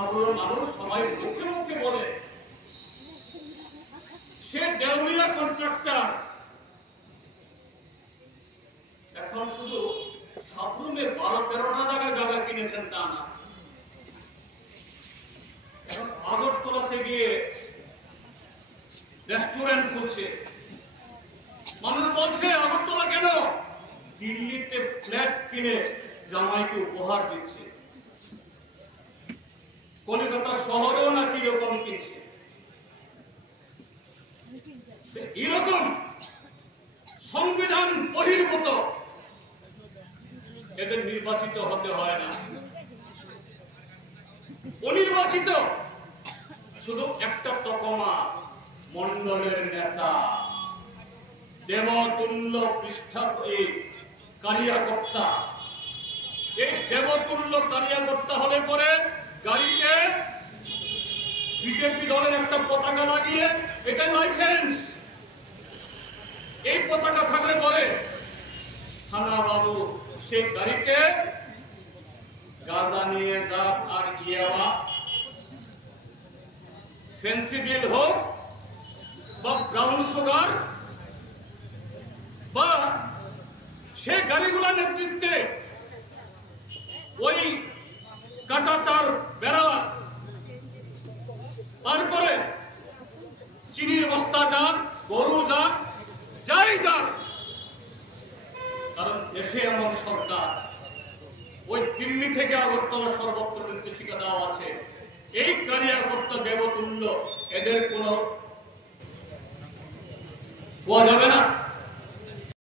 সাধারণ মানুষ সবাই মুখে মুখে বলে সে দেউলিয়া কন্ট্রাক্টর। এখন শুধু সাবরুমে 12-13টা জায়গা কিনেছেন তা না, এখন আগরতলাতে গিয়ে রেস্টুরেন্ট খুলছে। মানুষ বলছে আগরতলা কেন, দিল্লিতে ফ্ল্যাট কিনে জামাইকে উপহার দিচ্ছে, কলকাতা শহরেও না কি রকম কিনছে। এরকম সংবিধান বহির্ভূত এদের নির্বাচিত হতে হয় না। অনির্বাচিত শুধু একটা তকমা, মন্ডলের নেতা, দেবতুল্য কারিয়াকর্তা। এই দেবতুল্য কারিয়াকর্তা হলে পরে গাড়িতে বিজেপি দলের একটা পতাকা লাগিয়ে এটা লাইসেন্স। এই পতাকা থাকলে পরে থানা বাবু সেই গাড়িতে গাঁজা নিয়ে যাক আর ইয়াবা ফেন্সিডিল হোক বা ব্রাউন সুগার বা সেই গাড়িগুলোর নেতৃত্বে ওই কাটা তার বেড়া, তারপরে চিনির বস্তা যাক, গরু যাক, যাই যাক, কারণ দেশে এমন সরকার, ওই দিল্লি থেকে আগরতলা সর্বত্র নির্দেশিকা দেওয়া আছে, এই কারিয়াকর্তা দেবতুল্য এদের কোনো পাওয়া যাবে না।